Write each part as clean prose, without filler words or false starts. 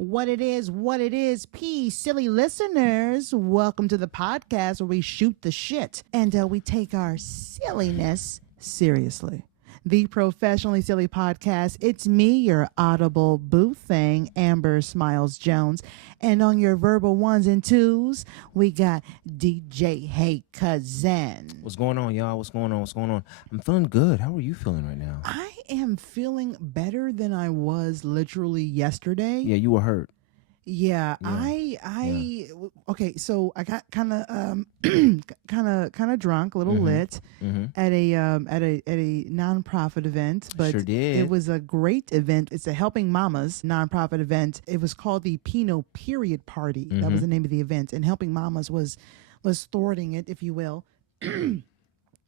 What it is, peace, silly listeners. Welcome to the podcast where we shoot the shit and we take our silliness seriously. The Professionally Silly Podcast. It's me, your audible boo thing, Amber Smiles Jones. And on your verbal ones and twos, we got DJ Hey Cousin. What's going on, y'all? What's going on? I'm feeling good. How are you feeling right now? I am feeling better than I was literally yesterday. Yeah, you were hurt. Yeah. Okay, so I got kind of drunk, a little lit at a nonprofit event, but sure did. It was a great event. It's a Helping Mamas nonprofit event. It was called the Pinot Period Party. That was the name of the event, and Helping Mamas was thwarting it, if you will.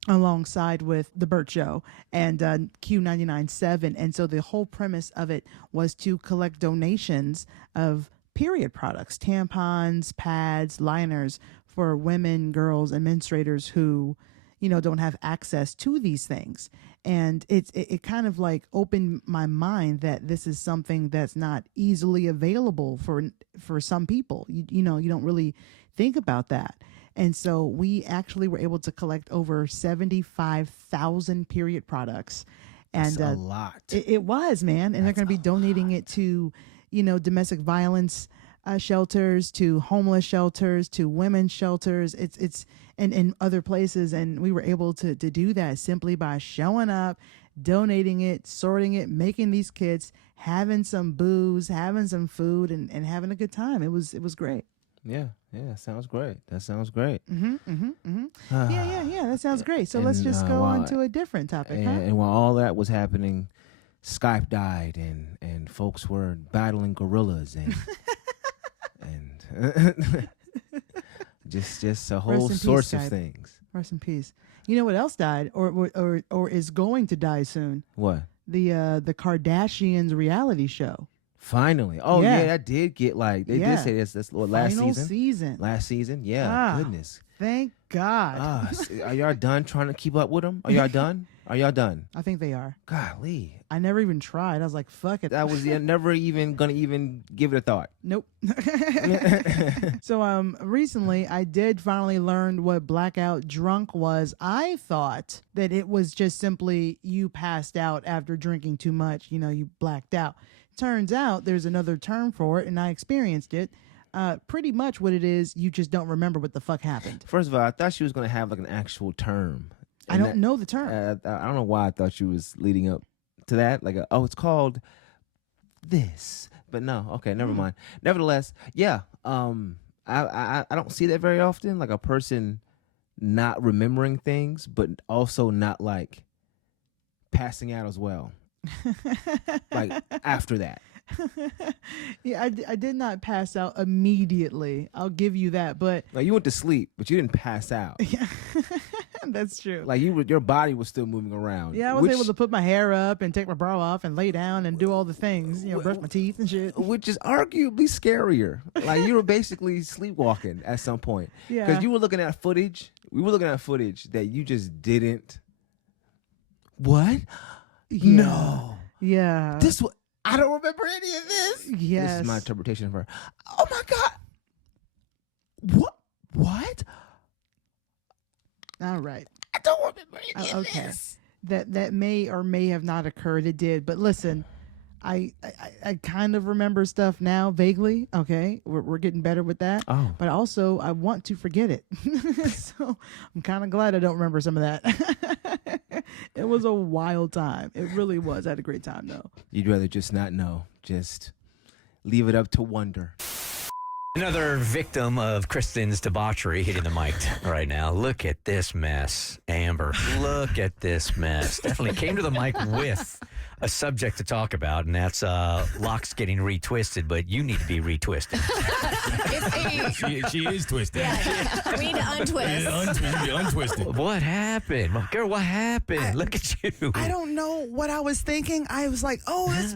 Alongside with The Burt Show and Q99.7. And so the whole premise of it was to collect donations of period products, tampons, pads, liners for women, girls, and menstruators who, don't have access to these things. And it kind of like opened my mind that this is something that's not easily available for some people. You don't really think about that. And so we actually were able to collect over 75,000 period products. And that's a lot. It was, man. And they're going to be donating it to, domestic violence shelters, to homeless shelters, to women's shelters. It's and other places. And we were able to do that simply by showing up, donating it, sorting it, making these kids, having some booze, having some food, and having a good time. It was great. Yeah, sounds great. That sounds great. Yeah, that sounds great. So let's just go on to a different topic, And while all that was happening, Skype died, and folks were battling gorillas, and just a whole source of things. Rest in peace. You know what else died, or is going to die soon? What? The Kardashians reality show. Finally. Oh, yeah, that did get they did say this last season. Last season, yeah. Goodness. Thank God. Are y'all done trying to keep up with them? Are y'all done? I think they are. Golly. I never even tried. I was like, fuck it. I was never even going to even give it a thought. Nope. So recently I did finally learn what blackout drunk was. I thought that it was just simply you passed out after drinking too much. You blacked out. Turns out there's another term for it, and I experienced it. Pretty much what it is, you just don't remember what the fuck happened. First of all, I thought she was going to have an actual term. I don't know the term. I don't know why I thought she was leading up to that. It's called this. But no, okay, never mind. Nevertheless, yeah, I don't see that very often, like a person not remembering things, but also not passing out as well. After that. Yeah, I did not pass out immediately. I'll give you that, but you went to sleep, but you didn't pass out. Yeah, that's true. Your body was still moving around. Yeah, I was able to put my hair up and take my bra off and lay down and do all the things, brush my teeth and shit. Which is arguably scarier. You were basically sleepwalking at some point. Yeah. Because you were looking at footage. We were looking at footage that you just didn't. What? Yeah. No. Yeah. I don't remember any of this. Yes. This is my interpretation of her. Oh my God. What? All right. I don't remember any of this. That may or may have not occurred. It did. But listen, I kind of remember stuff now vaguely. Okay. We're getting better with that. Oh. But also I want to forget it. So I'm kind of glad I don't remember some of that. It was a wild time. It really was. I had a great time though. You'd rather just not know. Just leave it up to wonder. Another victim of Kristen's debauchery hitting the mic right now. Look at this mess, Amber. Look at this mess. Definitely came to the mic with a subject to talk about, and that's locks getting retwisted, but you need to be retwisted. She is twisted. Yeah. We need to untwist. Untwisted. What happened? Girl, what happened? Look at you. I don't know what I was thinking. I was like, oh, this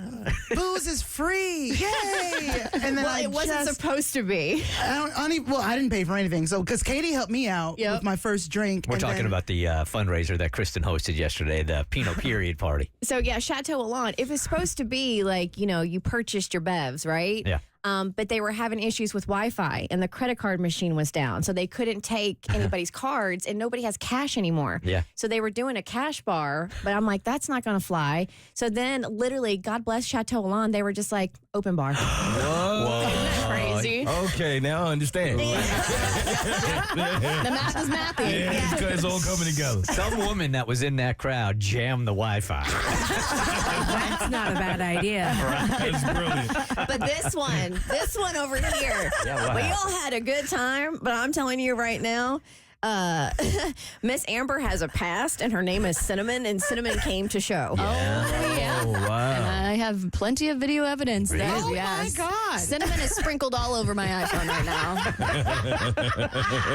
booze is free. Yay. And then it wasn't supposed to be. I didn't pay for anything. So, because Katie helped me out with my first drink. We're talking about the fundraiser that Kristen hosted yesterday, the Pinot Period Party. So, yeah, Chateau Alon, if it's supposed to be like, you purchased your bevs, right? Yeah. but they were having issues with Wi-Fi, and the credit card machine was down, so they couldn't take anybody's cards, and nobody has cash anymore. Yeah. So they were doing a cash bar, but I'm like, that's not going to fly. So then, literally, God bless Chateau Hollande, they were just like, open bar. Whoa. Isn't that crazy? Okay, now I understand. The math is mathy. Yeah, it's all coming together. Some woman that was in that crowd jammed the Wi-Fi. That's not a bad idea. That's brilliant. But this one over here, Yeah, what we happened? all had a good time, but I'm telling you right now, Miss Amber has a past, and her name is Cinnamon, and Cinnamon came to show. Yeah. Oh, wow. I have plenty of video evidence that, Oh yes. my God. Cinnamon is sprinkled all over my iPhone right now.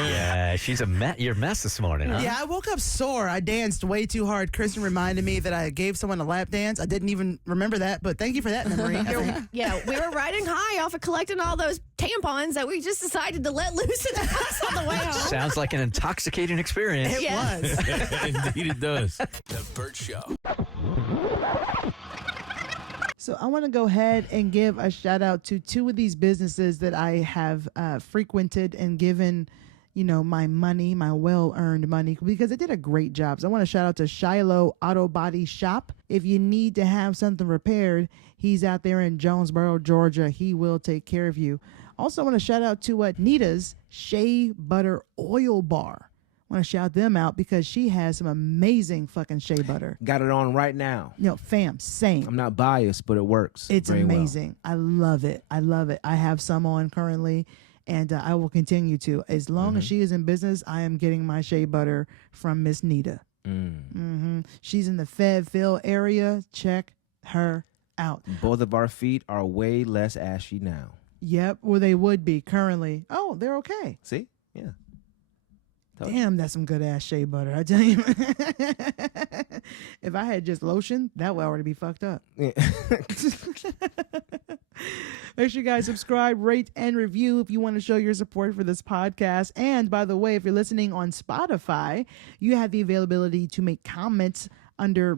Yeah, she's you're a mess this morning, huh? Yeah, I woke up sore. I danced way too hard. Kristen reminded me that I gave someone a lap dance. I didn't even remember that, but thank you for that memory. Yeah, we were riding high off of collecting all those tampons that we just decided to let loose in the house on the way home. Sounds like an intoxicating experience. It Yeah. was. Indeed it does. The Burt Show. So I want to go ahead and give a shout out to two of these businesses that I have frequented and given, my money, my well-earned money, because they did a great job. So I want to shout out to Shiloh Auto Body Shop. If you need to have something repaired, he's out there in Jonesboro, Georgia. He will take care of you. Also, I want to shout out to Nita's Shea Butter Oil Bar. I want to shout them out because she has some amazing fucking shea butter. Got it on right now. Fam, same. I'm not biased, but it works. It's very well. amazing. I love it. I love it. I have some on currently, and I will continue to. As long as she is in business, I am getting my shea butter from Miss Nita. She's in the Fayetteville area. Check her out. Both of our feet are way less ashy now. Yep, or they would be currently. Oh, they're okay. See? Yeah. Told you. Damn, that's some good ass shea butter. I tell you. If I had just lotion, that would already be fucked up. Yeah. Make sure you guys subscribe, rate, and review if you want to show your support for this podcast. And by the way, if you're listening on Spotify, you have the availability to make comments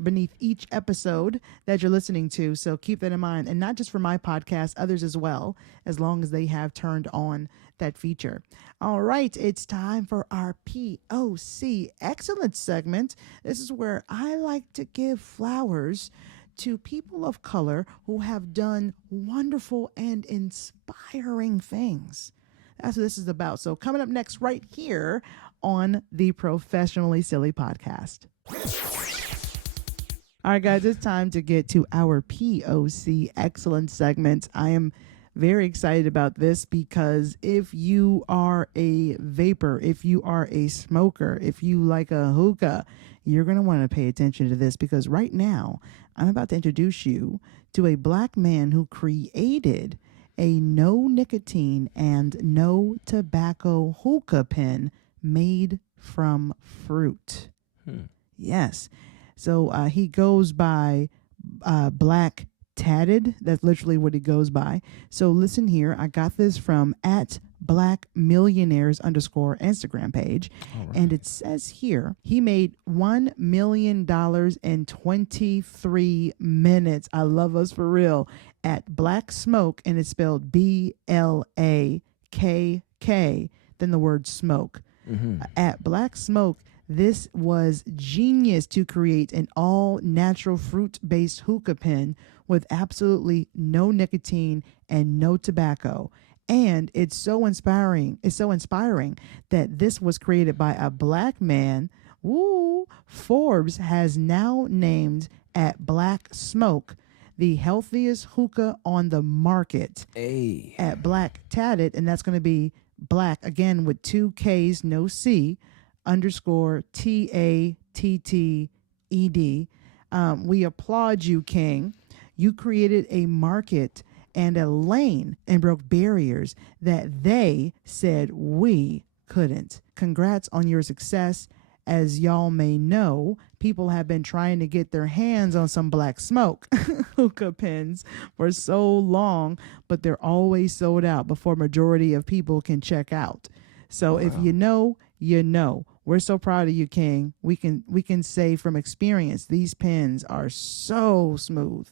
beneath each episode that you're listening to. So keep that in mind. And not just for my podcast, others as well, as long as they have turned on that feature. All right, it's time for our POC Excellence segment. This is where I like to give flowers to people of color who have done wonderful and inspiring things. That's what this is about. So coming up next right here on the Professionally Silly podcast. All right, guys, it's time to get to our POC Excellence segment. I am very excited about this because if you are a vapor, if you are a smoker, if you like a hookah, you're going to want to pay attention to this because right now I'm about to introduce you to a black man who created a no nicotine and no tobacco hookah pen made from fruit. Yes. So he goes by Blakk Tatted. That's literally what he goes by. So listen here. I got this from @BlackMillionaires _ Instagram page. And it says here, he made $1 million in 23 minutes. I love us for real. At Black Smoke, and it's spelled BLAKK, then the word smoke. At Black Smoke, this was genius to create an all-natural fruit-based hookah pen with absolutely no nicotine and no tobacco. And it's so inspiring. It's so inspiring that this was created by a black man. Woo! Forbes has now named at Black Smoke the healthiest hookah on the market. Hey. At Blakk Tatted, and that's going to be Black again with 2 K's, no C, _TATTED. We applaud you, King. You created a market and a lane and broke barriers that they said we couldn't. Congrats on your success. As y'all may know, people have been trying to get their hands on some Black Smoke hookah pens for so long, but they're always sold out before majority of people can check out. So if you know, you know. We're so proud of you, King. We can say from experience, these pens are so smooth.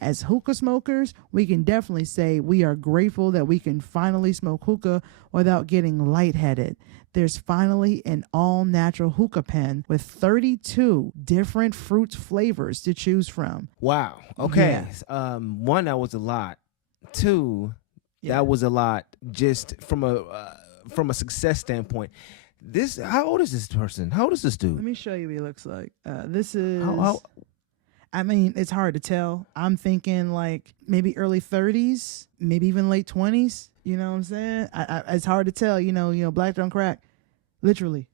as hookah smokers, we can definitely say we are grateful that we can finally smoke hookah without getting lightheaded. There's finally an all-natural hookah pen with 32 different fruit flavors to choose from. Wow. Okay. One, that was a lot. Two, that was a lot just from a success standpoint. How old is this person? How old is this Let dude? me show you what he looks like. This is... How- I mean, it's hard to tell. I'm thinking like maybe early 30s, maybe even late 20s. You know what I'm saying? It's hard to tell. You know, black don't crack. Literally.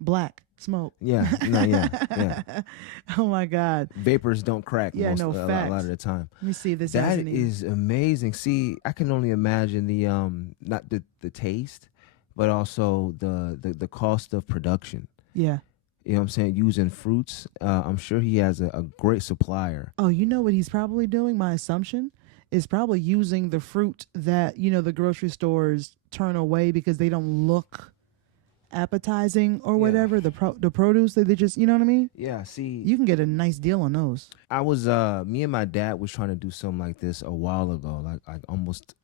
Black smoke. Yeah. No, yeah. Oh my God. Vapors don't crack Yeah, most, no, a lot facts. of the time. Let me see if this. That has any- is amazing. See, I can only imagine the not the taste, but also the cost of production. Yeah. You know what I'm saying? Using fruits. I'm sure he has a great supplier. Oh, you know what he's probably doing? My assumption is probably using the fruit that, the grocery stores turn away because they don't look appetizing or whatever. The produce that they just, you know what I mean? Yeah, see, You can get a nice deal on those. I was me and my dad was trying to do something like this a while ago, like almost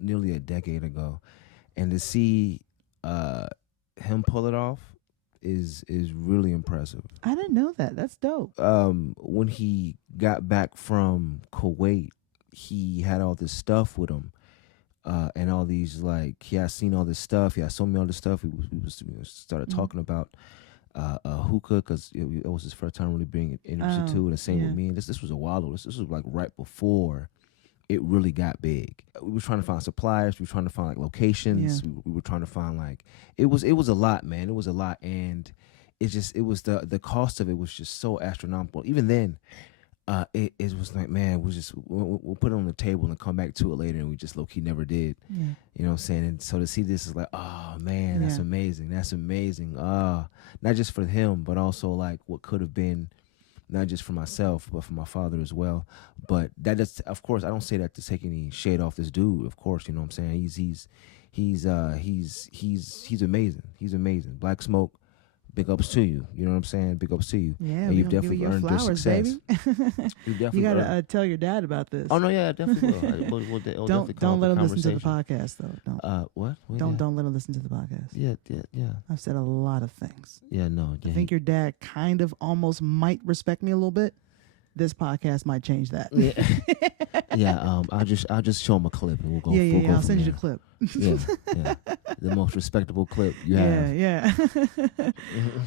nearly a decade ago. And to see him pull it off is really impressive. I didn't know that. That's dope. When he got back from Kuwait, he had all this stuff with him, and all these, like, he had seen all this stuff. He had shown me all this stuff. We started talking about hookah because it was his first time really being interested to it. And same with me. And this was a while ago. This was like right before it really got big. We were trying to find suppliers. We were trying to find like locations. We were trying to find like it was a lot, man. It was a lot, and it was the cost of it was just so astronomical. Even then, it was like, man, we'll put it on the table and come back to it later, and we just low key never did. Yeah. You know what I'm saying? And so to see this is like, oh man, that's amazing. That's amazing. Not just for him, but also like what could have been. Not just for myself, but for my father as well. But that is, of course, I don't say that to take any shade off this dude. Of course, you know what I'm saying. He's amazing. He's amazing. Black Smoke, big ups to you. You know what I'm saying. Big ups to you. Yeah, and we you've gonna give definitely you your earned your flowers, success. baby. You definitely You gotta earned- tell your dad about this. Oh no, yeah, I definitely will. We'll definitely come Don't up let with him listen to the conversation. podcast though. Don't What? Well, don't let him listen to the podcast. Yeah. I've said a lot of things. Yeah, no. Yeah, I think your dad kind of almost might respect me a little bit. This podcast might change that. yeah. I'll just show him a clip and we'll go. Yeah. We'll go I'll from send you there. the clip. Yeah. The most respectable clip you have. Yeah.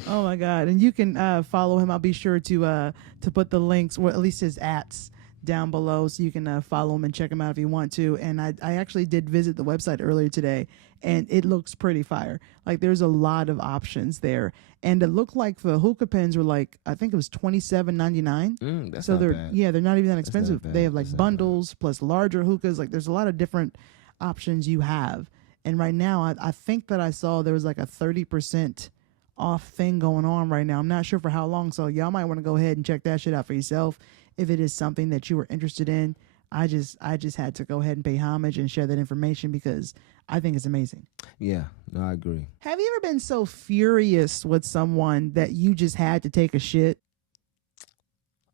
Oh my God! And you can follow him. I'll be sure to put the links, or at least his ats, down below, so you can follow him and check him out if you want to. And I actually did visit the website earlier today, and it looks pretty fire. Like there's a lot of options there, and it looked like the hookah pens were like, I think it was $27.99. That's So not they're bad. they're not even that not expensive. bad. They have like That's not bad. bundles plus larger hookahs. Like there's a lot of different options you have. And right now, I think that I saw there was like a 30% off thing going on right now. I'm not sure for how long, so y'all might want to go ahead and check that shit out for yourself if it is something that you were interested in. I just had to go ahead and pay homage and share that information because I think it's amazing. Yeah, no, I agree. Have you ever been so furious with someone that you just had to take a shit?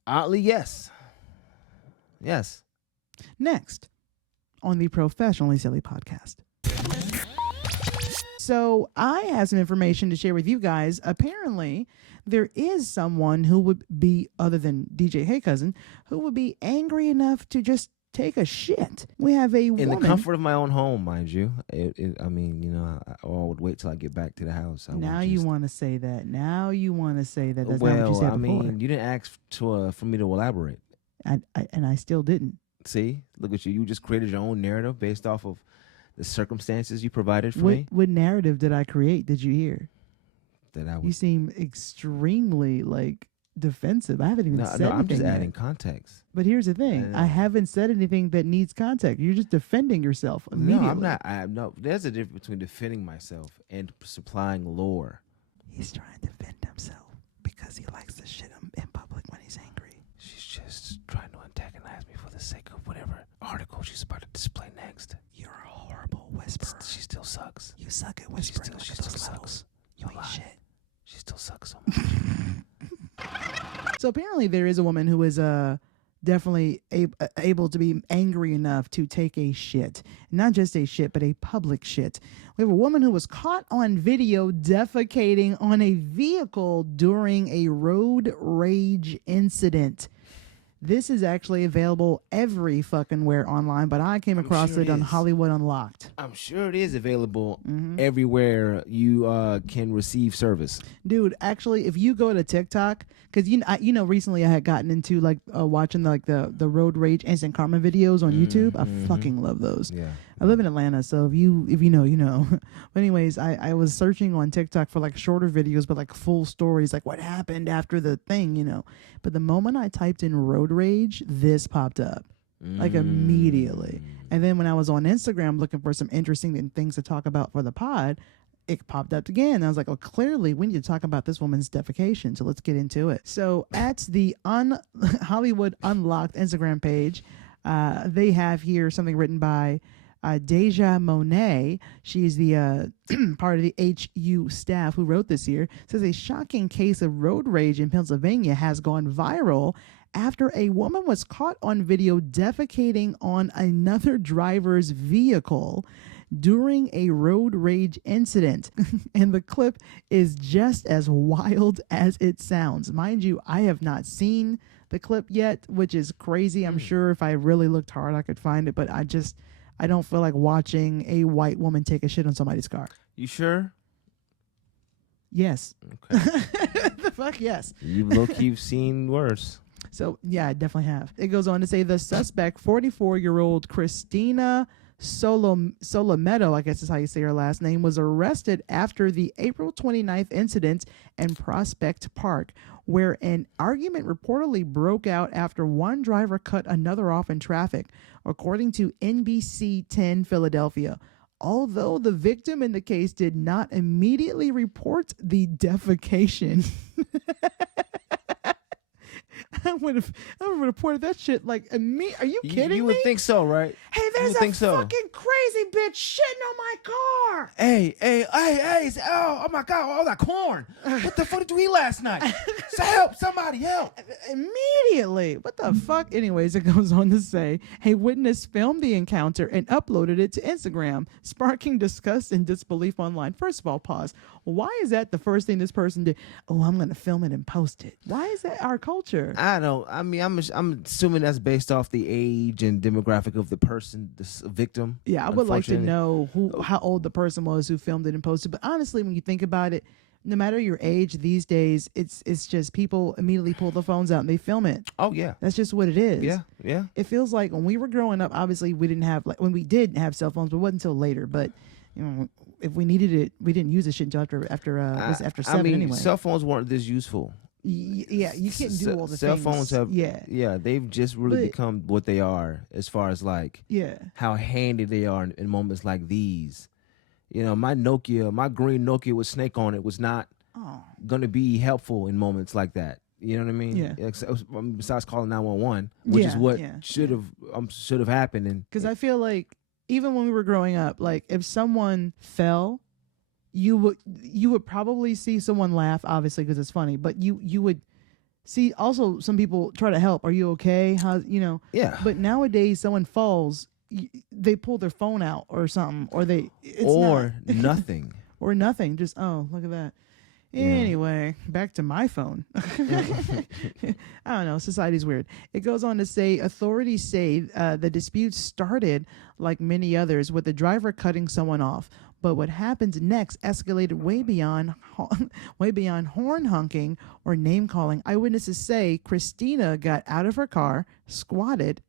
Oddly, yes. Yes. Next on the Professionally Silly podcast. So I have some information to share with you guys. Apparently, there is someone who would be, other than DJ Hey Cousin, who would be angry enough to just take a shit. We have a In woman. the comfort of my own home, mind you. I mean, I would wait till I get back to the house. Now you want to say that. Now you want to say that. That's not what you said I before. mean, you didn't ask for me to elaborate. And I still didn't. See, look at you. You just created your own narrative based off of the circumstances you provided for What me. what narrative did I create? Did you hear? That I You was. seem extremely defensive. I haven't even No, said no, anything I'm just yet. adding context. But here's the thing: I haven't said anything that needs context. You're just defending yourself immediately. No, I'm not. No, there's a difference between defending myself and supplying lore. He's trying to defend himself because he likes to shit him in public when he's angry. She's just trying to antagonize me for the sake of whatever article she's about to display next. You're a horrible whisperer. She still sucks. You suck at whispering. She still sucks. You ain't shit. She still sucks so much. So apparently there is a woman who is definitely able to be angry enough to take a shit. Not just a shit, but a public shit. We have a woman who was caught on video defecating on a vehicle during a road rage incident. This is actually available every fucking where online, but I came across sure it it on is. Hollywood Unlocked. I'm sure it is available everywhere you can receive service. Dude, actually, if you go to TikTok, because recently I had gotten into like watching the road rage instant karma videos on YouTube. I fucking love those. Yeah. I live in Atlanta, so if you know, you know. But anyways, I was searching on TikTok for like shorter videos, but like full stories, like what happened after the thing, you know. But the moment I typed in road rage, this popped up like immediately. And then when I was on Instagram looking for some interesting things to talk about for the pod, it popped up again. I was like, oh, clearly we need to talk about this woman's defecation. So let's get into it. So at the Hollywood Unlocked Instagram page, they have here something written by Deja Monet. She's the part of the HU staff who wrote this here. It says a shocking case of road rage in Pennsylvania has gone viral after a woman was caught on video defecating on another driver's vehicle during a road rage incident. And the clip is just as wild as it sounds. Mind you, I have not seen the clip yet, which is crazy. I'm sure if I really looked hard, I could find it, but I don't feel like watching a white woman take a shit on somebody's car. You sure? Yes. Okay. The fuck yes. You low-key seen worse. So, yeah, I definitely have. It goes on to say the suspect, 44-year-old Christina Solometto, I guess is how you say her last name, was arrested after the April 29th incident in Prospect Park, where an argument reportedly broke out after one driver cut another off in traffic, according to NBC 10 Philadelphia. Although the victim in the case did not immediately report the defecation. I would have reported that shit like me. Are you kidding me? You would think so, right? Hey, You there's would a think so. fucking crazy bitch shitting on my car. Hey, oh my God, all that corn. What the fuck did you eat last night? So help, somebody help. Immediately. What the fuck? Anyways, it goes on to say a witness filmed the encounter and uploaded it to Instagram, sparking disgust and disbelief online. First of all, pause. Why is that the first thing this person did? Oh, I'm going to film it and post it. Why is that our culture? I'm assuming that's based off the age and demographic of the person, the victim. Yeah, I would like to unfortunately. know how old the person was who filmed it and posted. But honestly, when you think about it, no matter your age these days, it's just people immediately pull the phones out and they film it. Oh yeah, That's just what it is. yeah. It feels like when we were growing up, obviously we didn't have when we did have cell phones, but it wasn't until later. But you know, if we needed it, we didn't use this shit until after 7 anyway. Cell phones weren't this useful. Yeah, you can't do all the cell things. phones have they've just really But- become what they are as far as like Yeah. how handy they are in moments like these. You know, my green Nokia with Snake on it was not going to be helpful in moments like that. You know what I mean? Yeah. Besides calling 911, which is what yeah. should have happened. And Because I feel like even when we were growing up, like if someone fell, you would probably see someone laugh, obviously because it's funny, but you would see also some people try to help. Are you okay? yeah. But nowadays, someone falls, they pull their phone out or something, or nothing. or nothing. Just look at that. Anyway, back to my phone. I don't know. Society's weird. It goes on to say authorities say the dispute started like many others with the driver cutting someone off. But what happens next escalated way beyond horn honking or name calling. Eyewitnesses say Christina got out of her car, squatted,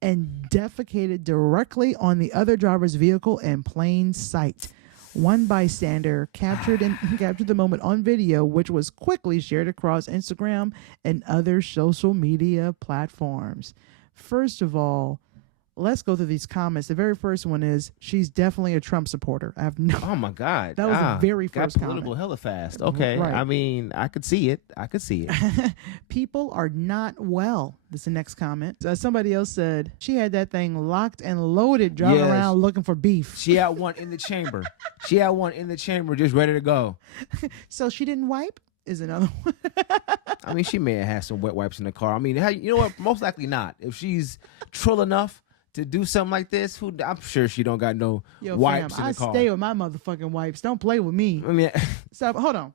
and defecated directly on the other driver's vehicle in plain sight. One bystander captured the moment on video, which was quickly shared across Instagram and other social media platforms. First of all, let's go through these comments. The very first one is, she's definitely a Trump supporter. I have no. Oh my God, That was the very first got political comment. hella fast. Okay, Right. I mean, I could see it. People are not well. This is the next comment. Somebody else said she had that thing locked and loaded, driving Yes. around looking for beef. She had one in the chamber. Just ready to go. So she didn't wipe? is another one. I mean, she may have had some wet wipes in the car. I mean, you know what? Most likely not. If she's trill enough to do something like this, I'm sure she don't got no Yo, wipes fam, in the car. I stay with my motherfucking wipes. Don't play with me. I mean, Stop. Hold on.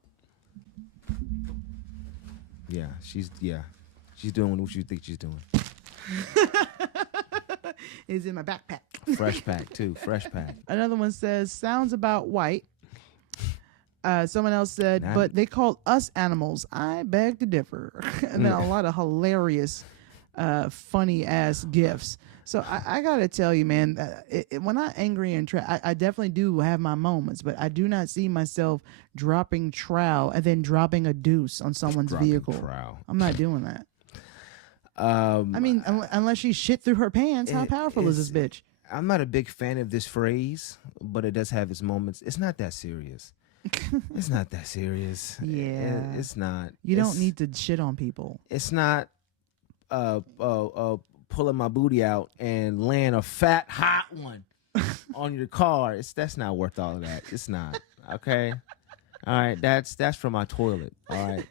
she's doing what you think she's doing. It's in my backpack. Fresh pack too. Fresh pack. Another one says, sounds about white. Someone else said, Nah. but they called us animals. I beg to differ. And then a lot of hilarious, funny ass gifs. So I gotta tell you, man, when I'm angry and I definitely do have my moments, but I do not see myself dropping trowel and then dropping a deuce on someone's vehicle. Trowel. I'm not doing that. I mean, unless she shit through her pants, how powerful is this bitch? I'm not a big fan of this phrase, but it does have its moments. It's not that serious. It's not that serious. Yeah. It's not. You don't need to shit on people. It's not pulling my booty out and laying a fat hot one on your car. That's not worth all of that. It's not. Okay. All right. That's from my toilet. All right.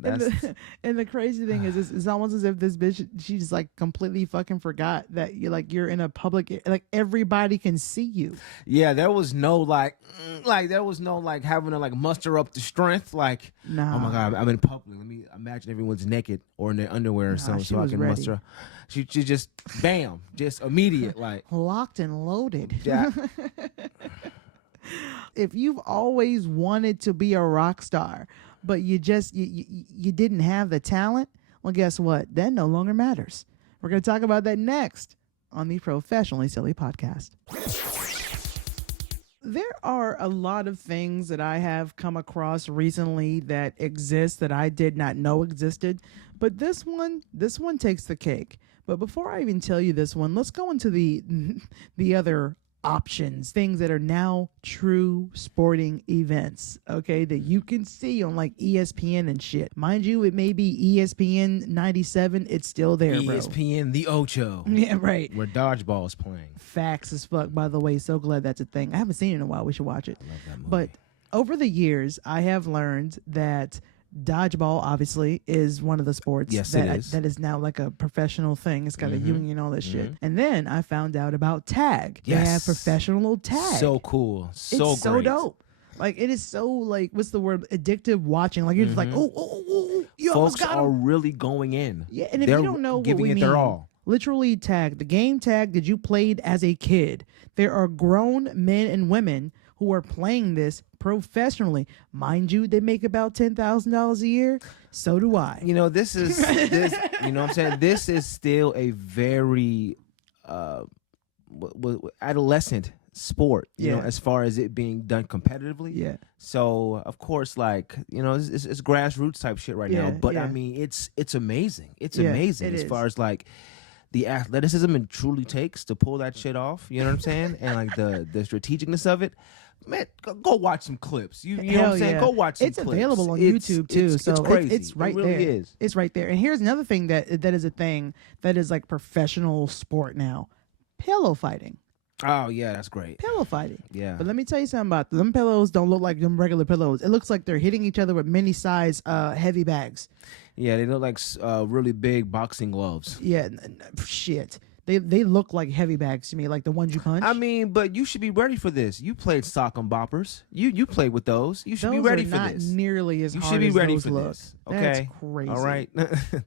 And the crazy thing is, it's almost as if this bitch, she's like completely fucking forgot that you're in a public, like everybody can see you. Yeah, there was no there was no having to muster up the strength. Like, Nah. oh my God, I'm in public. Let me imagine everyone's naked or in their underwear or something, she so I was can ready. muster. She just bam, just immediate like. Locked and loaded. Yeah. If you've always wanted to be a rock star, but you didn't have the talent, well, guess what? That no longer matters. We're going to talk about that next on the Professionally Silly podcast. There are a lot of things that I have come across recently that exist that I did not know existed, but this one takes the cake. But before I even tell you this one, let's go into the other options, things that are now true sporting events, okay, that you can see on ESPN and shit. Mind you, it may be ESPN 97, it's still there, bro. ESPN the Ocho. Yeah, right. Where dodgeball is playing. Facts as fuck, by the way. So glad that's a thing. I haven't seen it in a while. We should watch it. I love that movie. But over the years, I have learned that dodgeball obviously is one of the sports that is now like a professional thing. It's got a union, all that shit. And then I found out about tag. Yes. They have professional tag. So cool. So it's great. so dope. It is so what's the word? Addictive watching. You're just like, oh, you almost Folks got are him. really going in. Yeah, and if They're you don't know what giving we it mean, their all. literally tag, the game tag that you played as a kid. There are grown men and women who are playing this professionally. Mind you, they make about $10,000 a year. So do I. This is you know what I'm saying? This is still a very adolescent sport, you know, as far as it being done competitively. Yeah. So of course, it's grassroots type shit right now. But I mean, it's amazing. It's amazing as far as the athleticism it truly takes to pull that shit off. You know what I'm saying? And the strategicness of it. Man, go watch some clips. You know what I'm saying? Go watch some clips. It's available on YouTube too, it's so crazy. it's right it really there. Is. It's right there. And here's another thing that is a thing that is professional sport now: pillow fighting. Oh yeah, that's great. Pillow fighting. Yeah. But let me tell you something about them pillows. Don't look like them regular pillows. It looks like they're hitting each other with mini size heavy bags. Yeah, they look like really big boxing gloves. Yeah, shit. They look like heavy bags to me, like the ones you punch. I mean, but you should be ready for this. You played sock and boppers. You played with those. You should be ready for not this. Nearly as You hard should be as ready those for look. this. That's Okay. crazy. All right.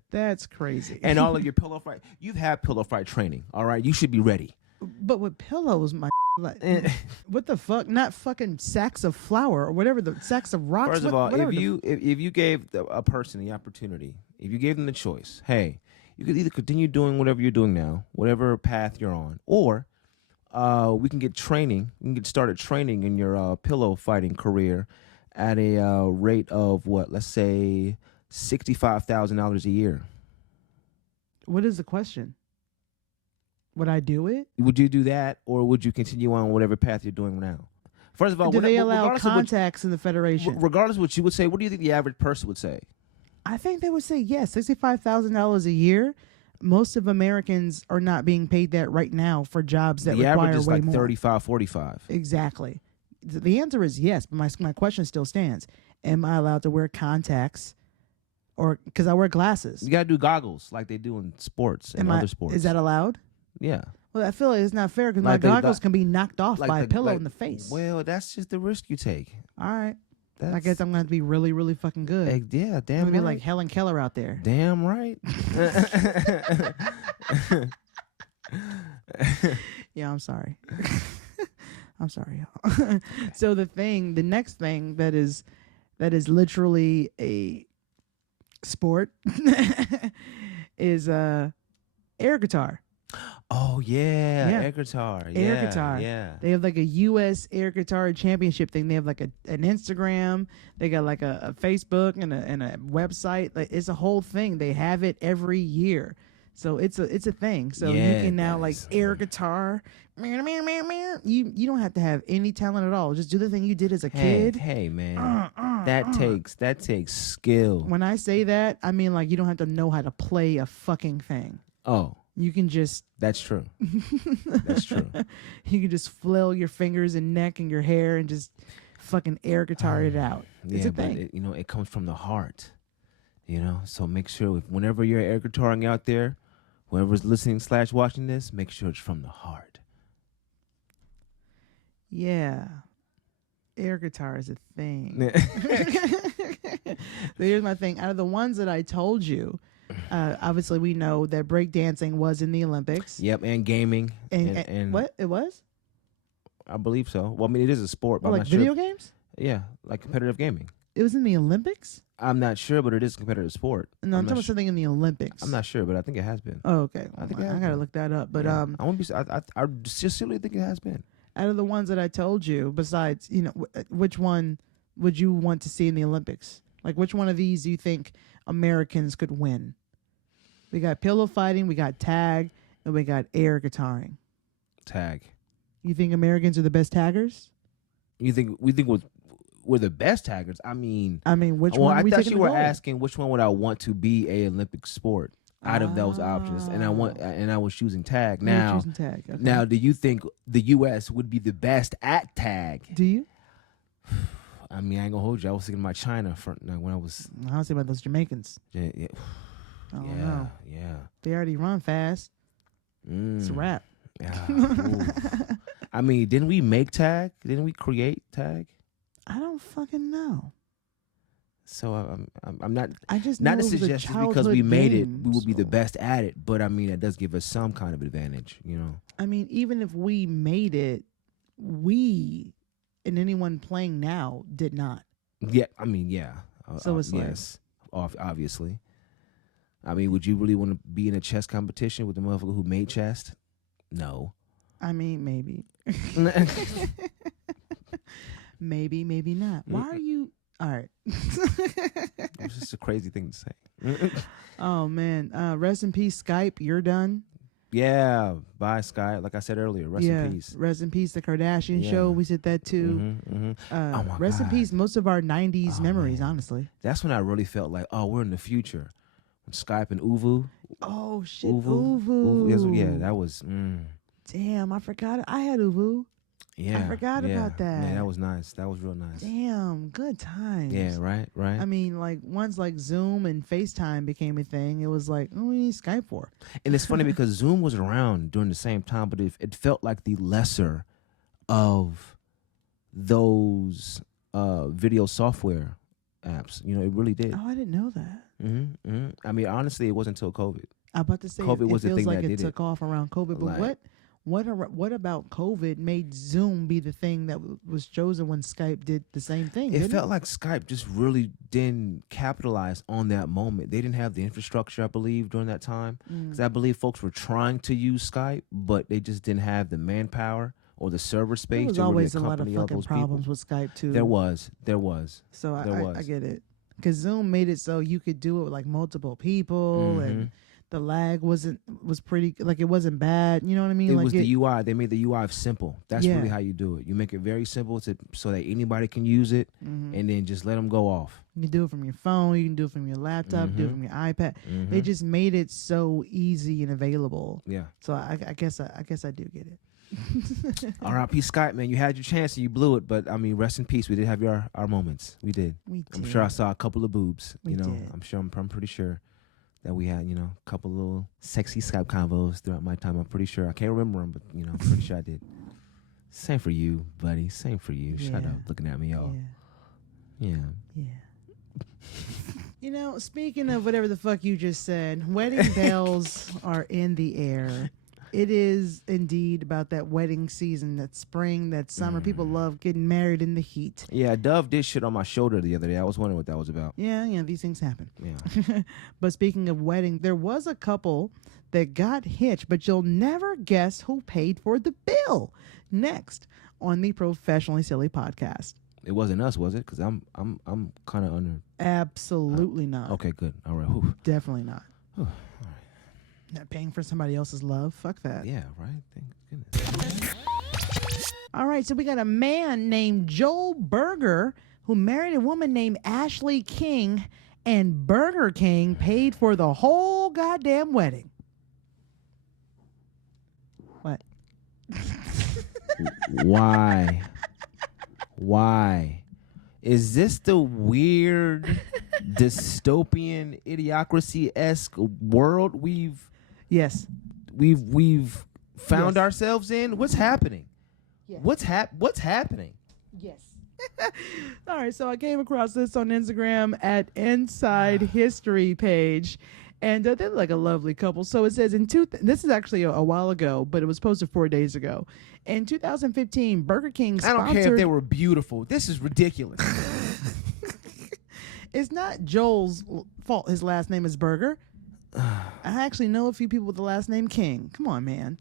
That's crazy. And all of your pillow fight. You've had pillow fight training. All right. You should be ready. But with pillows, what the fuck? Not fucking sacks of flour or whatever, the sacks of rocks. First of all, whatever if you gave a person the opportunity, if you gave them the choice, hey, you could either continue doing whatever you're doing now, whatever path you're on, or we can get training. We can get started training in your pillow fighting career at a rate of what? Let's say $65,000 a year. What is the question? Would I do it? Would you do that, or would you continue on whatever path you're doing now? First of all, Do they allow regardless of what- contacts in the federation? regardless of what you would say, what do you think the average person would say? I think they would say yes. $65,000 a year. Most of Americans are not being paid that right now for jobs that The require average is way like more. 35, 45. Exactly. The answer is yes, but my question still stands. Am I allowed to wear contacts? Or because I wear glasses. You gotta do goggles like they do in sports and other sports. Is that allowed? Yeah. Well, I feel like it's not fair because my Like the goggles can be knocked off like by a pillow like- in the face. Well, that's just the risk you take. All right. That's, I guess I'm going to have to be really, really fucking good. yeah, I'm damn going to be right. like Helen Keller out there. Damn right. Yeah, I'm sorry. I'm sorry, y'all. So the next thing that is literally a sport is air guitar. Oh yeah, Yeah. air guitar. Air Yeah, guitar. Yeah. They have like a U.S. air guitar championship thing. They have like an Instagram. They got like a Facebook and a website. Like it's a whole thing. They have it every year. So it's a thing. So you Yeah, can now that like is- air guitar. You don't have to have any talent at all. Just do the thing you did as a kid. Hey man, that takes skill. When I say that, I mean like you don't have to know how to play a fucking thing. Oh, You can just that's true. That's true. you can just flail your fingers and neck and your hair and just fucking air guitar it out. It's Yeah, a but thing. it comes from the heart. So make sure whenever you're air guitaring out there, whoever's listening / watching this, make sure it's from the heart. Yeah. Air guitar is a thing. So here's my thing. Out of the ones that I told you, obviously we know that breakdancing was in the Olympics. Yep, and gaming. And what? It was? I believe so. Well, I mean, it is a sport, but Well, I'm like not video sure. games? Yeah, like competitive gaming. It was in the Olympics? I'm not sure, but it is a competitive sport. No, I'm not talking about something in the Olympics. I'm not sure, but I think it has been. Oh, okay. I think I it has gotta been. look that up. But Yeah. I won't be. I sincerely think it has been. out of the ones that I told you, besides, which one would you want to see in the Olympics? Like, which one of these do you think Americans could win? We got pillow fighting, we got tag, and we got air guitaring. Tag. You think Americans are the best taggers? We think we're the best taggers. I mean, Which well, one are I we thought taking you the were gold? asking which one would I want to be a Olympic sport out of those options, and I was choosing tag. You were Now, choosing tag. Okay. now, do you think the U.S. would be the best at tag? Do you? I mean, I ain't gonna hold you. I was thinking about China when I was. I don't see about those Jamaicans. Yeah, I don't know. yeah. They already run fast. It's a wrap. Yeah. Ooh. I mean, didn't we make tag? Didn't we create tag? I don't fucking know. So I'm not. I just Not know to it was a suggest just because childhood we made it, game, we will be the so- best at it. But I mean, it does give us some kind of advantage, I mean, even if we made it, we and anyone playing now did not. Yeah, I mean, yeah. So it's like- yes, obviously. I mean, would you really want to be in a chess competition with the motherfucker who made chess? No. I mean, maybe. Maybe, maybe not. Why are you? All right. It's just a crazy thing to say. Oh man. Rest in peace, Skype. You're done. Yeah, bye, Sky. Like I said earlier, rest in peace. Rest in peace, the Kardashian Yeah. show. We said that too. Oh my Rest in God. peace, most of our '90s Oh, memories. man. Honestly. That's when I really felt like, oh, we're in the future. When Skype and Uvu. Oh shit, Uvu. Uvu. Yeah, that was. Damn, I forgot. I had Uvu. Yeah. forgot yeah. about that. Man, that was nice. That was real nice. Damn, good times. Yeah, right. I mean, like once like Zoom and FaceTime became a thing, it was like, oh, we need Skype for. And it's funny because Zoom was around during the same time, but it felt like the lesser of those video software apps. You know, it really did. Oh, I didn't know that. I mean, honestly, it wasn't until COVID. I'm about to say COVID it was the feels thing like that it did took off around COVID. But Like- what about COVID made Zoom be the thing that was chosen when Skype did the same thing? It didn't felt like Skype just really didn't capitalize on that moment. They didn't have the infrastructure, I believe, during that time. Because I believe folks were trying to use Skype, but they just didn't have the manpower or the server space There was to really always a lot of accompany all fucking those problems people. with Skype too. There was. So there I was. get it. Because Zoom made it so you could do it with like multiple people and the lag was pretty, like it wasn't bad. You know what I mean? It like was the UI. They made the UI simple. That's Yeah. really how you do it. You make it very simple so that anybody can use it, and then just let them go off. You can do it from your phone. You can do it from your laptop. Do it from your iPad. They just made it so easy and available. Yeah. So I guess I do get it. R.I.P. Scott, man. You had your chance and you blew it, but I mean, rest in peace. We did have our moments. We did. I'm sure I saw a couple of boobs. We did. I'm pretty sure that we had, a couple little sexy Skype convos throughout my time. I'm pretty sure. I can't remember them, but I'm pretty sure I did. Same for you, buddy. Same for you. Yeah. Shut up, looking at me, y'all. Yeah. Speaking of whatever the fuck you just said, wedding bells are in the air. It is indeed about that wedding season, that spring, that summer. People love getting married in the heat. Yeah, Dove did shit on my shoulder the other day. I was wondering what that was about. Yeah, these things happen. Yeah. But speaking of wedding, there was a couple that got hitched, but you'll never guess who paid for the bill. Next on the Professionally Silly podcast. It wasn't us, was it? Because I'm kind of under. Absolutely not. Okay, good. All right. Whew. Definitely not. All right. Not paying for somebody else's love. Fuck that. Yeah, right. Thank goodness. All right, so we got a man named Joel Berger who married a woman named Ashley King, and Burger King paid for the whole goddamn wedding. What? Why? Why? Is this the weird dystopian idiocracy-esque world we've found ourselves in? What's happening? Yes. What's happening? Yes. All right, so I came across this on Instagram at Inside History page, and they're like a lovely couple. So it says this is actually a while ago, but it was posted 4 days ago. In 2015, Burger King sponsored... I don't care if they were beautiful. This is ridiculous. It's not Joel's fault his last name is Burger. I actually know a few people with the last name King. Come on, man.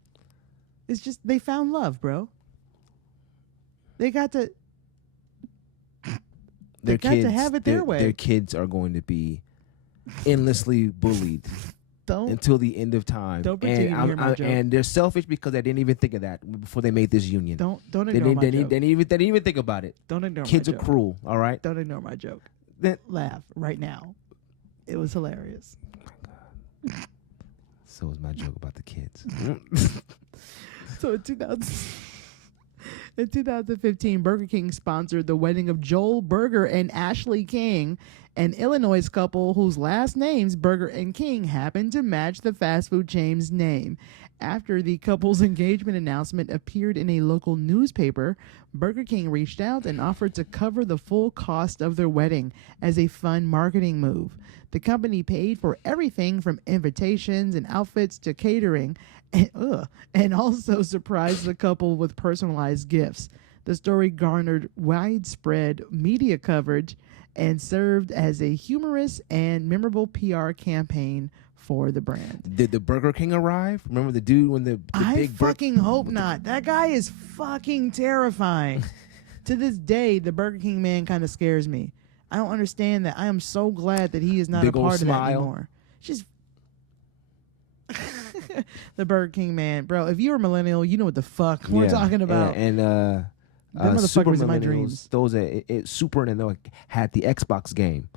It's just they found love, bro. They got to... They got to have it their way. Their kids are going to be endlessly bullied until the end of time. Don't pretend you hear my joke. And they're selfish because they didn't even think of that before they made this union. Don't ignore my joke. They didn't even think about it. Don't ignore Kids my are joke. cruel, all right? Don't ignore my joke. Laugh right now. It was hilarious. So was my joke about the kids. So in 2015, Burger King sponsored the wedding of Joel Berger and Ashley King, an Illinois couple whose last names, Berger and King, happened to match the fast food chain's name. After the couple's engagement announcement appeared in a local newspaper, Burger King reached out and offered to cover the full cost of their wedding as a fun marketing move. The company paid for everything from invitations and outfits to catering, and also surprised the couple with personalized gifts. The story garnered widespread media coverage and served as a humorous and memorable PR campaign for the brand. Did the Burger King arrive? Remember the dude when the I big fucking hope not. That guy is fucking terrifying. To this day, the Burger King man kind of scares me. I don't understand that. I am so glad that he is not Big a old part of that smile. anymore. Just the Burger King man, bro. If you're a millennial, you know what the fuck we're talking about. And Them motherfuckers in my dreams. Those Super Nintendo had the Xbox game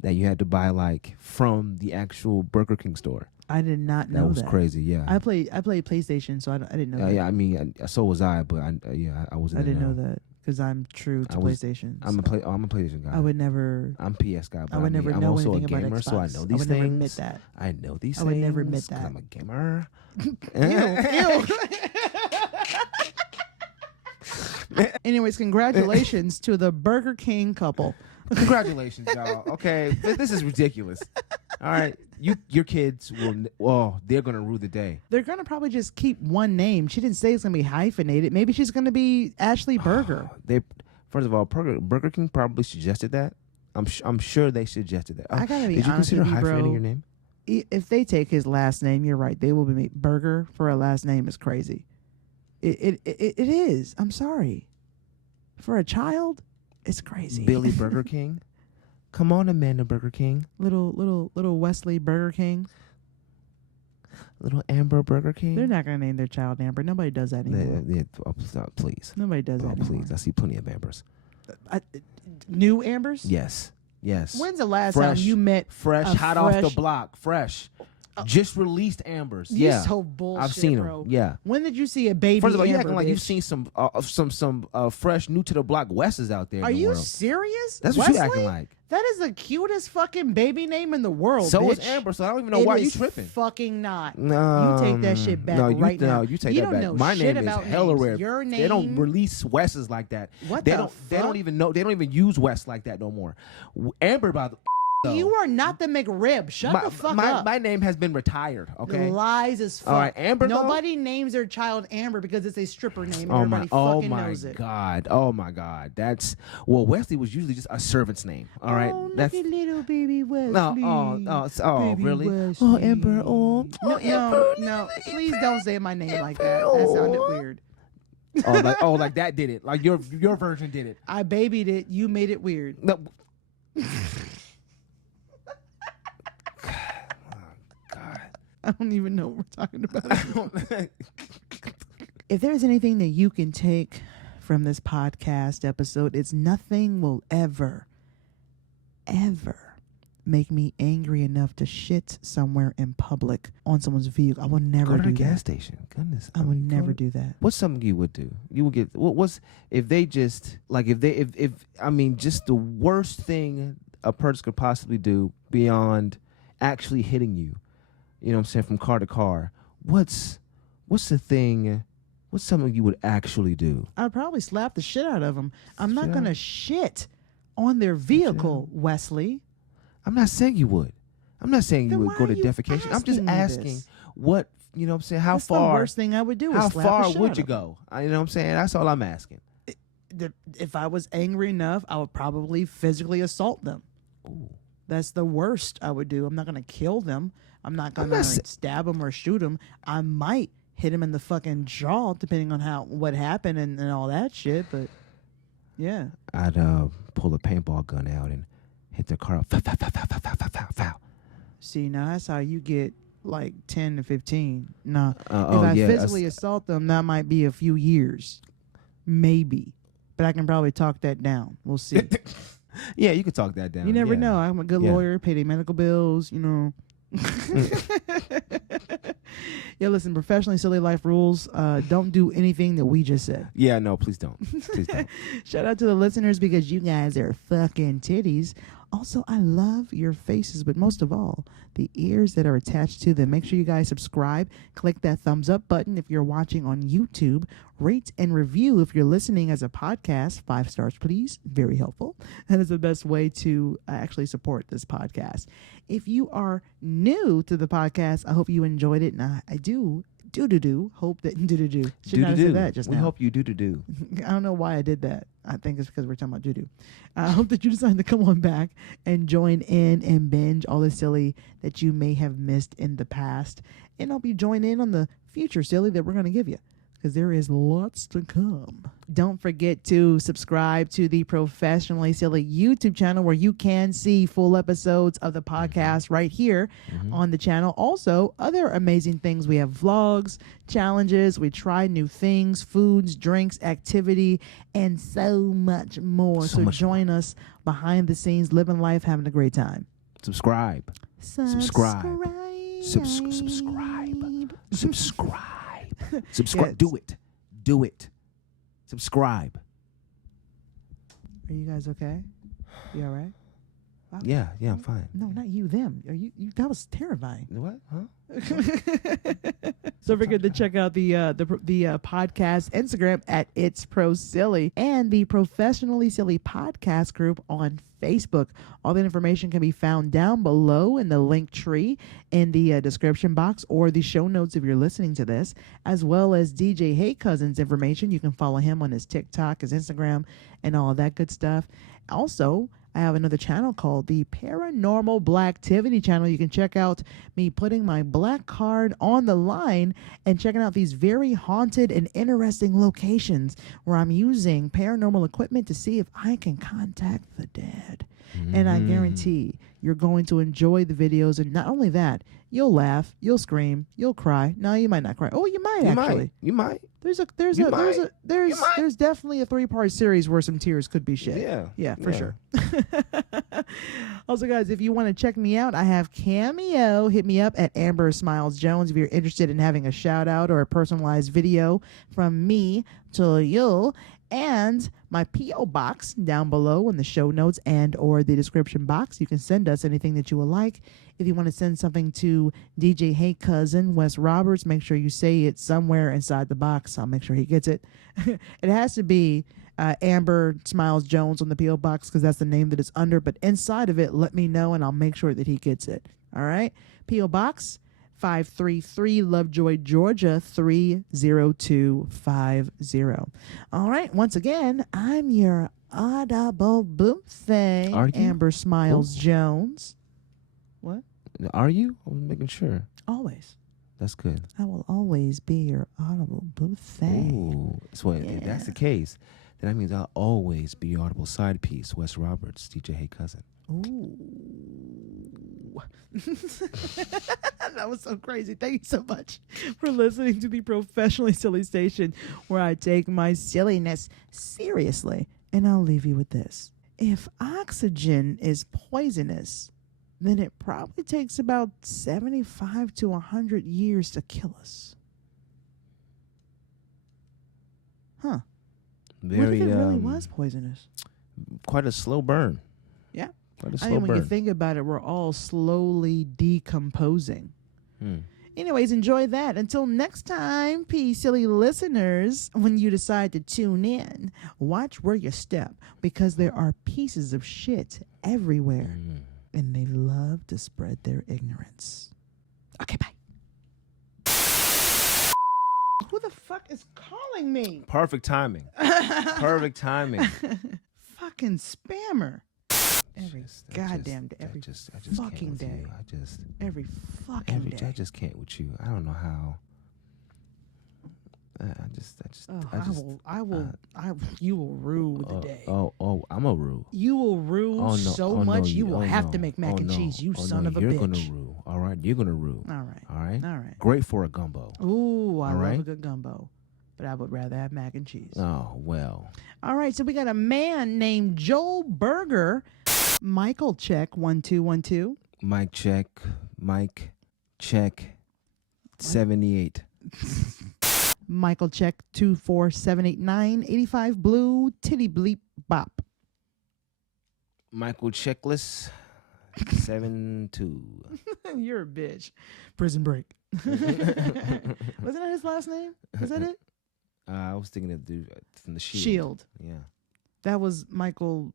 that you had to buy like from the actual Burger King store. I did not know that. That was crazy. Yeah. I played PlayStation, so I didn't know that. Yeah. I mean, so was I, but I wasn't. I didn't know that because I'm true to PlayStation. I'm a PlayStation guy. I would never. I'm PS guy. But I would never I'm know also anything a gamer, about Xbox. so I know these would things. never admit that. I know these I things. would never admit 'cause that. I'm a gamer. Ew. Anyways, congratulations to the Burger King couple. Congratulations, y'all. Okay, this is ridiculous. All right, your kids they're gonna rue the day. They're gonna probably just keep one name. She didn't say it's gonna be hyphenated. Maybe she's gonna be Ashley Burger. First of all, Burger King probably suggested that. I'm sure they suggested that. I gotta be Did you honest consider with you, bro. hyphenating your name? If they take his last name, you're right. They will be Burger for a last name is crazy. It is. I'm sorry. For a child, it's crazy. Billy Burger King. Come on, Amanda Burger King. Little Wesley Burger King. Little Amber Burger King. They're not gonna name their child Amber. Nobody does that anymore. Please. Nobody does that anymore. Please. I see plenty of Ambers. New Ambers? Yes. When's the last time you met fresh, hot off the block, fresh? Just released Ambers. You Yeah, so bullshit, I've seen bro. them. Yeah. When did you see a baby? First of all, you Amber, acting like you've bitch? seen some fresh, new to the block Wesses out there. Are in the you world. serious? That's what Wesley? you acting like. That is the cutest fucking baby name in the world. So bitch. is Amber. So I don't even know It why you is tripping. Fucking not. No, You take that shit back no, right now. You take You that don't back. know My shit name is about hella names. rare. Your They don't name- release Wesses like that. What they the don't. They fuck? don't even know. They don't even use West like that no more. Amber, by the You are not the McRib. Shut the fuck up. my name has been retired. Okay. Lies as fuck. All right, Amber, though? Nobody names their child Amber because it's a stripper name and Oh everybody my! Oh fucking my knows it. God! Oh my God! That's Wesley was usually just a servant's name. All right. Oh, That's look at little baby Wesley. Oh, Baby really? Wesley. Oh, Amber. Oh, No. Please don't say my name like that. That sounded weird. like that did it. Like your version did it. I babied it. You made it weird. No. God. I don't even know what we're talking about. If there's anything that you can take from this podcast episode, it's nothing will ever make me angry enough to shit somewhere in public on someone's vehicle. I will never Go to do the that. gas station. Goodness. I would never do that. What's something you would do? You would get what's if they just like if I mean just the worst thing a person could possibly do beyond actually hitting you. You know what I'm saying, from car to car. What's the thing? What's something you would actually do? I'd probably slap the shit out of them. I'm not Shit going to out. shit on their vehicle, Wesley. I'm not saying you would. I'm not saying Then you why would go are to you defecation. I'm just asking me asking this? what, you know what I'm saying, how That's the far worst thing I would do is how slap the far shit would out you of them. go? You know what I'm saying? That's all I'm asking. If I was angry enough, I would probably physically assault them. Ooh. That's the worst I would do. I'm not going to kill them. I'm not going not to sa- stab them or shoot them. I might hit him in the fucking jaw, depending on what happened and all that shit. But yeah, I'd pull a paintball gun out and hit the car up. Fow, fow, fow, fow, fow, fow, fow, fow. see, now that's how you get like 10 to 15. Nah, if Oh, I yeah, physically assault them, that might be a few years, maybe. But I can probably talk that down. We'll see. Yeah, you could talk that down. You never yeah. know. I'm a good Yeah. lawyer, pay their medical bills, you know. Yeah, listen, professionally silly life rules. Don't do anything that we just said. Yeah, no, please don't. Please don't. Shout out to the listeners because you guys are fucking titties. Also, I love your faces, but most of all, the ears that are attached to them. Make sure you guys subscribe. Click that thumbs up button if you're watching on YouTube. Rate and review if you're listening as a podcast. 5 stars, please. Very helpful. That is the best way to actually support this podcast. If you are new to the podcast, I hope you enjoyed it. And I do hope that should not have said that just We now. hope you do. I don't know why I did that. I think it's because we're talking about doo-doo. I hope that you decide to come on back and join in and binge all the silly that you may have missed in the past. And I'll be joining in on the future silly that we're going to give you, because there is lots to come. Don't forget to subscribe to the Professionally Silly YouTube channel, where you can see full episodes of the podcast right here on the channel. Also, other amazing things. We have vlogs, challenges, we try new things, foods, drinks, activity, and so much more. So So much join us behind the scenes, living life, having a great time. Subscribe. Subscribe. Subscribe. Subscribe. Subscribe. Yes. Do it. Subscribe. Are you guys okay? You all right? Wow. Yeah, I'm fine. No, not you. Them. Are you? That was terrifying. What? Huh? So forget to check out the podcast Instagram at It's Pro Silly and the Professionally Silly podcast group on Facebook. All the information can be found down below in the Linktree in the description box or the show notes if you're listening to this, as well as DJ Hey Cousin's information. You can follow him on his TikTok, his Instagram, and all of that good stuff. Also, I have another channel called the Paranormal Blacktivity channel. You can check out me putting my black card on the line and checking out these very haunted and interesting locations where I'm using paranormal equipment to see if I can contact the dead. And I guarantee you're going to enjoy the videos. And not only that, you'll laugh, you'll scream, you'll cry. No, you might not cry. Oh, you might actually. You might. There's You might. there's definitely a 3-part series where some tears could be shed. Yeah. For sure. Also, guys, if you want to check me out, I have Cameo. Hit me up at Amber Smiles Jones if you're interested in having a shout out or a personalized video from me to you. And my P.O. box down below in the show notes and or the description box. You can send us anything that you would like. If you want to send something to DJ Hey Cousin Wes Roberts, make sure you say it somewhere inside the box. I'll make sure he gets it. It has to be Amber Smiles Jones on the P.O. box because that's the name that it's under. But inside of it, let me know and I'll make sure that he gets it. All right? P.O. Box 533 Lovejoy, Georgia 30250. All right. Once again, I'm your audible buffet, Are you? Amber Smiles Jones. What? Are you? I was making sure. Always. That's good. I will always be your audible buffet. Ooh. So if that's the case, then that means I'll always be your audible side piece, Wes Roberts, DJ Hey Cousin. Ooh. That was so crazy. Thank you so much for listening to the Professionally Silly Station, where I take my silliness seriously. And I'll leave you with this. If oxygen is poisonous, then it probably takes about 75 to 100 years to kill us. Huh. What if it really was poisonous? Quite a slow burn. Yeah. Quite a I slow mean, when burn. you think about it, we're all slowly decomposing. Anyways, enjoy that. Until next time, peace, silly listeners. When you decide to tune in, watch where you step because there are pieces of shit everywhere, and they love to spread their ignorance. Okay, bye. Who the fuck is calling me? Perfect timing. Perfect timing. Fucking spammer. Every I goddamn day. Every just fucking can't with day. you. Every fucking day. I just can't with you. I don't know how. You will rue the day. I'm a rue. You will rue so much. You will have to make mac and cheese. You son of a You're bitch. gonna rue. All right, you're gonna rue. All right. All right. All right. Great for a gumbo. Ooh, I All love right. a good gumbo, but I would rather have mac and cheese. Oh well. All right. So we got a man named Joel Berger. Michael check 1212. Mic check. 78. Michael check 24789 85 blue titty bleep bop. Michael checklist 72. You're a bitch. Prison Break. Wasn't that his last name? Is that it? I was thinking of the dude from the Shield. Shield. Yeah. That was Michael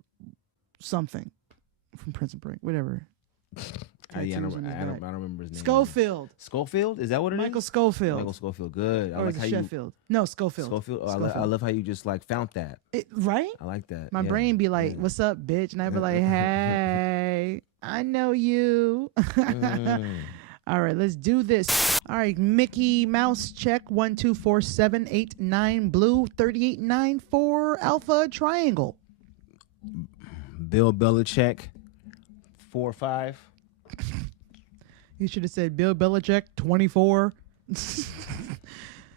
something from Prison Break. Whatever. I don't Tattoos on his back. remember his name. Schofield. Schofield? Is that what it is? Michael Schofield. Michael Schofield. Good. I Or like is how it Sheffield? No, Schofield. Schofield. Oh, Schofield. I love how you just like found that. Right? I like that. My Yeah, brain be like, yeah. what's up, bitch? And I'd be like, hey, I know you. All right, let's do this. All right, Mickey Mouse check 124789 blue 3894 alpha triangle. Bill Belichick 4-5. You should have said Bill Belichick 24.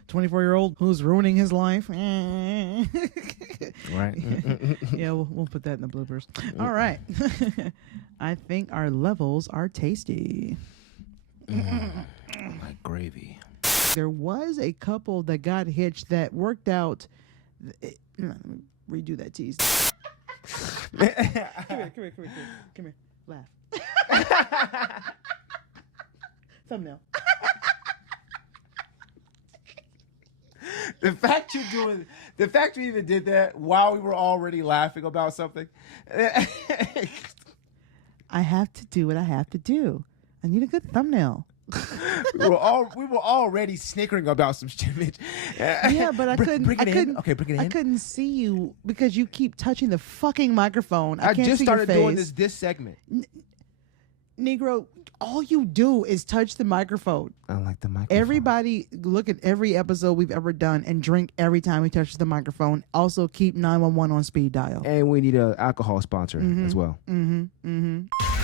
24-year-old who's ruining his life. Right. Yeah, we'll put that in the bloopers. All right. I think our levels are tasty. Like gravy. There was a couple that got hitched that worked out. Let me redo that tease. Come here. Laugh. Thumbnail. The fact you even did that while we were already laughing about something. I have to do what I have to do. I need a good thumbnail. we were already snickering about some shit. Yeah, but I couldn't. Bring it I in. couldn't. Okay, bring it in. I couldn't see you because you keep touching the fucking microphone. I can't just see started your face. doing this segment. Negro, all you do is touch the microphone. I like the microphone. Everybody look at every episode we've ever done and drink every time we touch the microphone. Also keep 911 on speed dial. And we need an alcohol sponsor as well. Mm-hmm.